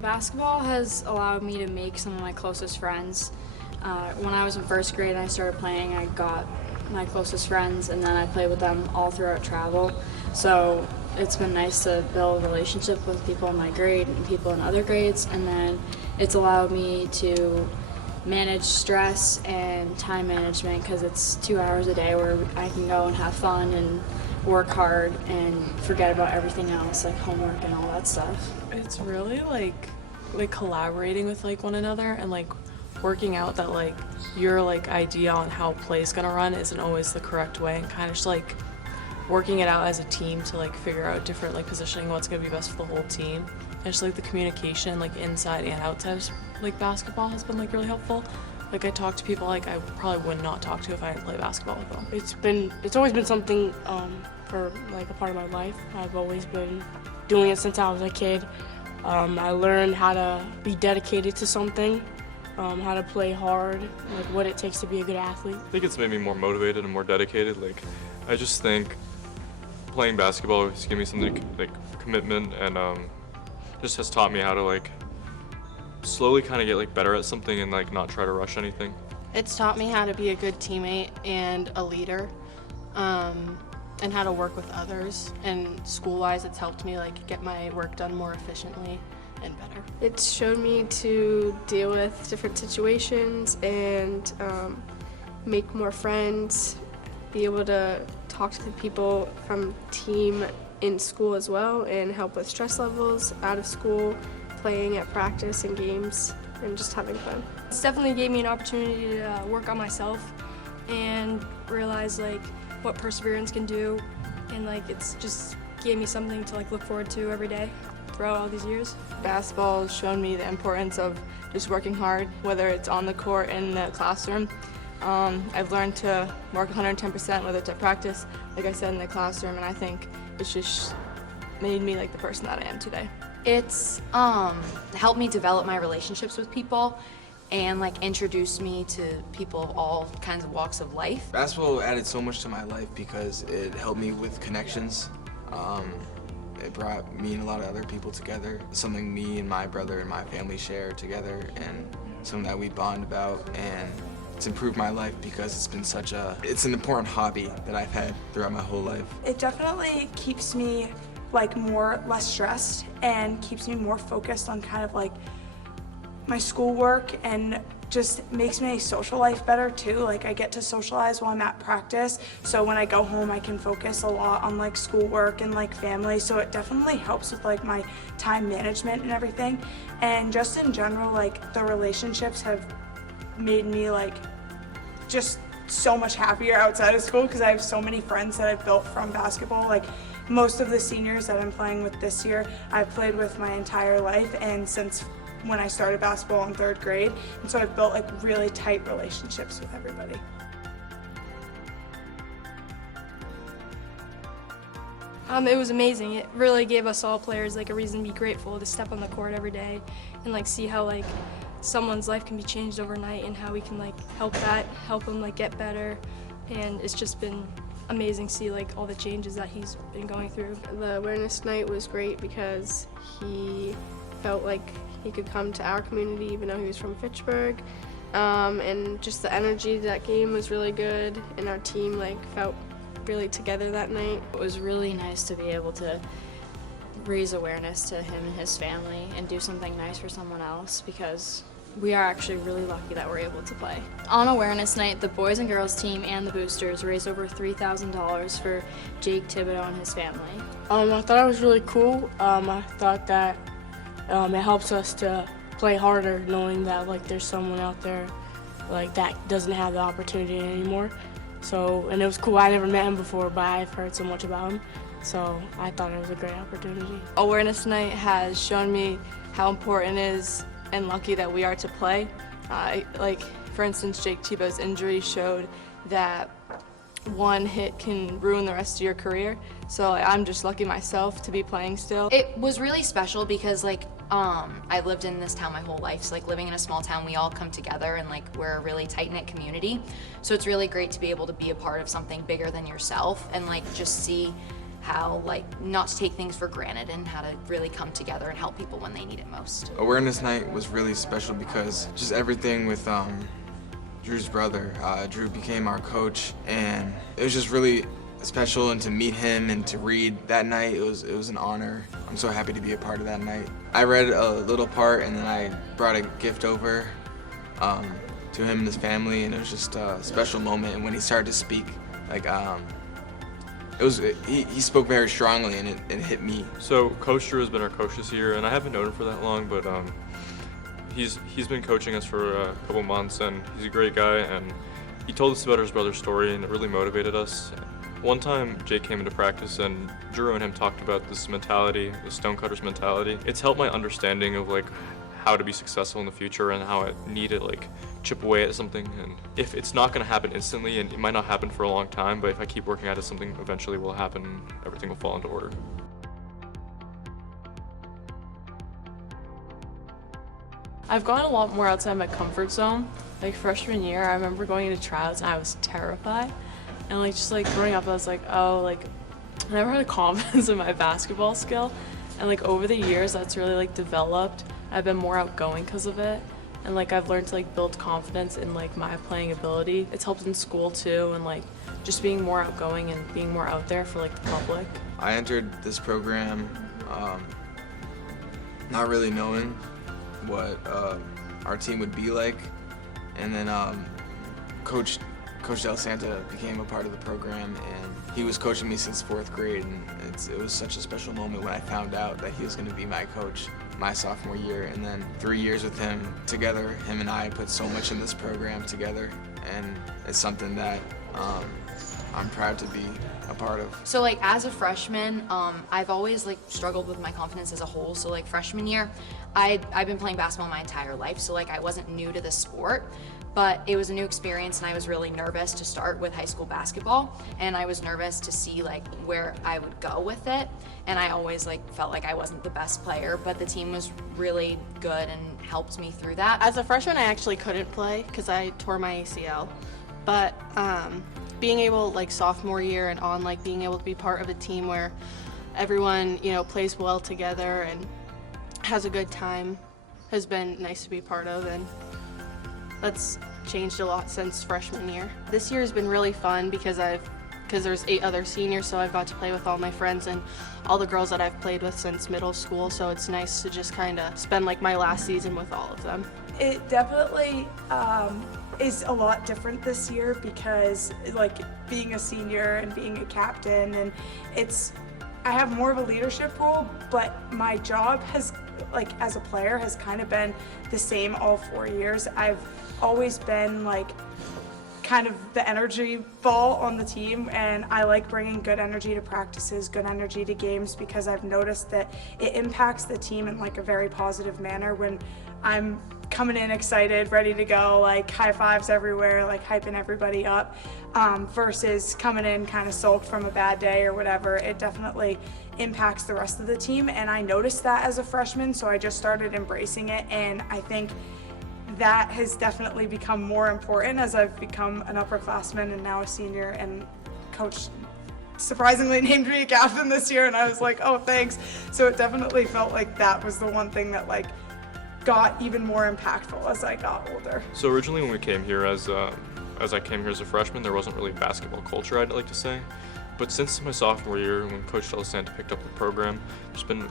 Basketball has allowed me to make some of my closest friends. When I was in first grade and I started playing, I got my closest friends, and then I played with them all throughout travel. So it's been nice to build a relationship with people in my grade and people in other grades, and then it's allowed me to manage stress and time management because it's 2 hours a day where I can go and have fun and work hard and forget about everything else, like homework and all that stuff. It's really like collaborating with one another and working out that your idea on how play is gonna run isn't always the correct way, and kind of just working it out as a team to figure out different positioning, what's gonna be best for the whole team. And just the communication inside and outside of basketball has been really helpful. I talk to people I probably would not talk to if I didn't play basketball with them. It's always been something for a part of my life. I've always been doing it since I was a kid. I learned how to be dedicated to something, how to play hard, what it takes to be a good athlete. I think it's made me more motivated and more dedicated. I just think playing basketball has given me something commitment, and just has taught me how to slowly kind of get better at something and not try to rush anything. It's taught me how to be a good teammate and a leader, and how to work with others. And school-wise, it's helped me get my work done more efficiently and better. It's showed me to deal with different situations and make more friends, be able to talk to the people from team in school as well, and help with stress levels out of school, playing at practice and games, and just having fun. It's definitely gave me an opportunity to work on myself and realize what perseverance can do, and it's just gave me something to look forward to every day throughout all these years. Basketball has shown me the importance of just working hard, whether it's on the court, in the classroom. I've learned to work 110%, whether it's at practice, like I said, in the classroom, and I think it's just made me the person that I am today. It's helped me develop my relationships with people and introduce me to people of all kinds of walks of life. Basketball added so much to my life because it helped me with connections. It brought me and a lot of other people together, something me and my brother and my family share together, and something that we bond about, and it's improved my life because it's an important hobby that I've had throughout my whole life. It definitely keeps me less stressed and keeps me more focused on kind of my schoolwork, and just makes my social life better too. I get to socialize while I'm at practice, so when I go home I can focus a lot on schoolwork and family, so it definitely helps with my time management and everything. And just in general, the relationships have made me just so much happier outside of school, because I have so many friends that I've built from basketball. Most of the seniors that I'm playing with this year, I've played with my entire life, and since when I started basketball in third grade, and so I've built really tight relationships with everybody. It was amazing. It really gave us all players a reason to be grateful to step on the court every day and see how someone's life can be changed overnight, and how we can help them get better. And it's just been amazing to see all the changes that he's been going through. The awareness night was great because he felt like he could come to our community even though he was from Fitchburg, and just the energy of that game was really good, and our team felt really together that night. It was really nice to be able to raise awareness to him and his family and do something nice for someone else, because we are actually really lucky that we're able to play. On awareness night, the boys and girls team and the boosters raised over $3,000 for Jake Thibodeau and his family. I thought it was really cool. I thought that it helps us to play harder, knowing that there's someone out there that doesn't have the opportunity anymore. And it was cool. I never met him before, but I've heard so much about him. So I thought it was a great opportunity. Awareness night has shown me how important it is and lucky that we are to play. For instance, Jake Thibodeau's injury showed that one hit can ruin the rest of your career. So I'm just lucky myself to be playing still. It was really special because I lived in this town my whole life, so living in a small town, we all come together, and we're a really tight-knit community. So it's really great to be able to be a part of something bigger than yourself, and just see how like not to take things for granted and how to really come together and help people when they need it most. Awareness night was really special because just everything with Drew's brother. Drew became our coach, and it was just really special, and to meet him and to read that night, it was an honor. I'm so happy to be a part of that night. I read a little part, and then I brought a gift over to him and his family, and it was just a special moment. And when he started to speak, like he spoke very strongly, and it hit me. So Coach Drew has been our coach this year, and I haven't known him for that long, but he's been coaching us for a couple months, and he's a great guy, and he told us about his brother's story, and it really motivated us. One time Jake came into practice, and Drew and him talked about this mentality, the Stonecutter's mentality. It's helped my understanding of like how to be successful in the future and how I need to like chip away at something. And if it's not going to happen instantly, and it might not happen for a long time, but if I keep working at it, something eventually will happen, and everything will fall into order. I've gone a lot more outside my comfort zone. Like freshman year, I remember going into tryouts and I was terrified. And like just like growing up, I was like, oh, like I never had a confidence in my basketball skill. And like over the years, that's really like developed. I've been more outgoing because of it. And like I've learned to like build confidence in like my playing ability. It's helped in school too, and like just being more outgoing and being more out there for like the public. I entered this program not really knowing what our team would be like, and then Coach Del Santa became a part of the program, and he was coaching me since 4th grade, and it was such a special moment when I found out that he was going to be my coach my sophomore year. And then 3 years with him together, him and I put so much in this program together, and it's something that I'm proud to be a part of. So like as a freshman, I've always like struggled with my confidence as a whole. So like freshman year, I've been playing basketball my entire life, so like I wasn't new to the sport, but it was a new experience, and I was really nervous to start with high school basketball, and I was nervous to see like where I would go with it, and I always like felt like I wasn't the best player, but the team was really good and helped me through that. As a freshman, I actually couldn't play because I tore my ACL, but being able like sophomore year and on, like being able to be part of a team where everyone, you know, plays well together and has a good time has been nice to be part of, and that's changed a lot since freshman year. This year has been really fun because there's 8 other seniors, so I've got to play with all my friends and all the girls that I've played with since middle school, so it's nice to just kind of spend like my last season with all of them. It definitely is a lot different this year because like being a senior and being a captain, and I have more of a leadership role, but my job has, like as a player, has kind of been the same all 4 years. I've always been like kind of the energy ball on the team, and I like bringing good energy to practices, good energy to games, because I've noticed that it impacts the team in like a very positive manner when I'm coming in excited, ready to go, like high fives everywhere, like hyping everybody up, versus coming in kind of sulked from a bad day or whatever. It definitely impacts the rest of the team, and I noticed that as a freshman, so I just started embracing it, and I think that has definitely become more important as I've become an upperclassman and now a senior, and Coach surprisingly named me a captain this year, and I was like, oh, thanks. So it definitely felt like that was the one thing that like got even more impactful as I got older. So originally when we came here as I came here as a freshman, there wasn't really basketball culture, I'd like to say. But since my sophomore year, when Coach Del Santa picked up the program,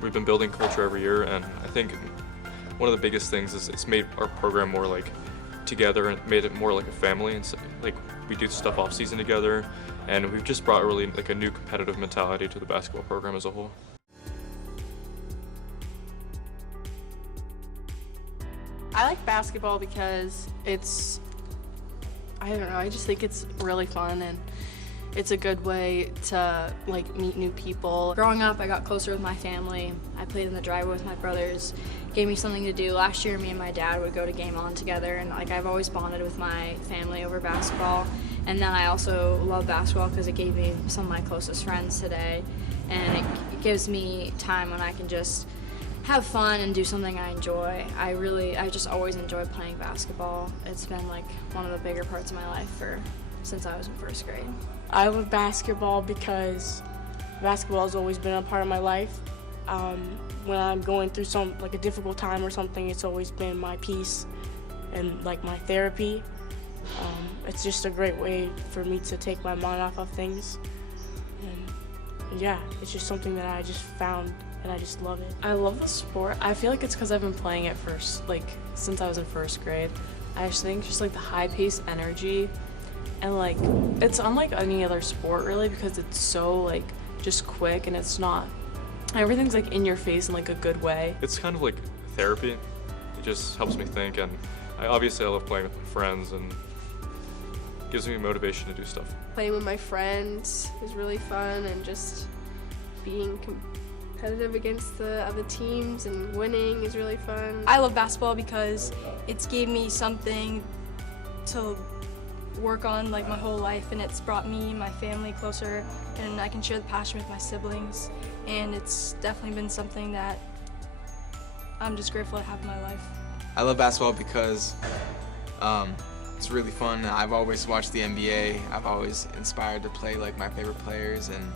we've been building culture every year, and I think one of the biggest things is it's made our program more like together and made it more like a family. And so, like we do stuff off season together, and we've just brought really like a new competitive mentality to the basketball program as a whole. I like basketball because I don't know, I just think it's really fun, and it's a good way to like meet new people. Growing up, I got closer with my family. I played in the driveway with my brothers. Gave me something to do. Last year, me and my dad would go to Game On together, and like I've always bonded with my family over basketball. And then I also love basketball because it gave me some of my closest friends today, and it gives me time when I can just have fun and do something I enjoy. I just always enjoyed playing basketball. It's been like one of the bigger parts of my life since I was in 1st grade. I love basketball because basketball has always been a part of my life. When I'm going through like a difficult time or something, it's always been my peace and like my therapy. It's just a great way for me to take my mind off of things. And yeah, it's just something that I just found and I just love it. I love the sport. I feel like it's because I've been playing it since I was in first grade. I just think just like the high-paced energy, and like it's unlike any other sport really because it's so like just quick, and it's not, everything's like in your face in like a good way. It's kind of like therapy. It just helps me think, and I love playing with my friends, and gives me motivation to do stuff. Playing with my friends is really fun, and just being competitive against the other teams and winning is really fun. I love basketball because it's gave me something to work on like my whole life, and it's brought me and my family closer, and I can share the passion with my siblings, and it's definitely been something that I'm just grateful to have in my life. I love basketball because it's really fun. I've always watched the NBA. I've always inspired to play like my favorite players, and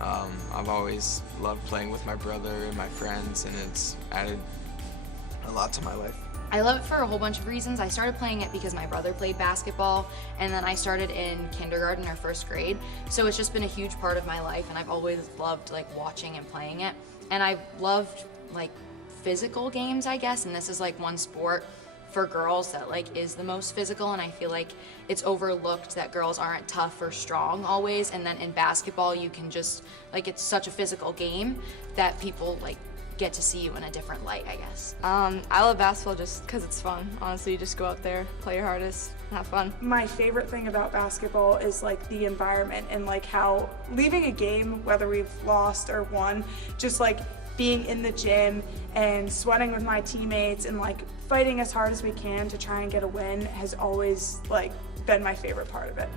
I've always loved playing with my brother and my friends, and it's added a lot to my life. I love it for a whole bunch of reasons. I started playing it because my brother played basketball, and then I started in kindergarten or first grade. So it's just been a huge part of my life, and I've always loved like watching and playing it. And I've loved like physical games, I guess, and this is like one sport for girls that like is the most physical, and I feel like it's overlooked that girls aren't tough or strong always, and then in basketball you can just like, it's such a physical game that people like get to see you in a different light, I guess. I love basketball just because it's fun. Honestly, you just go out there, play your hardest, and have fun. My favorite thing about basketball is like the environment and like how leaving a game, whether we've lost or won, just like being in the gym and sweating with my teammates and like fighting as hard as we can to try and get a win has always like been my favorite part of it.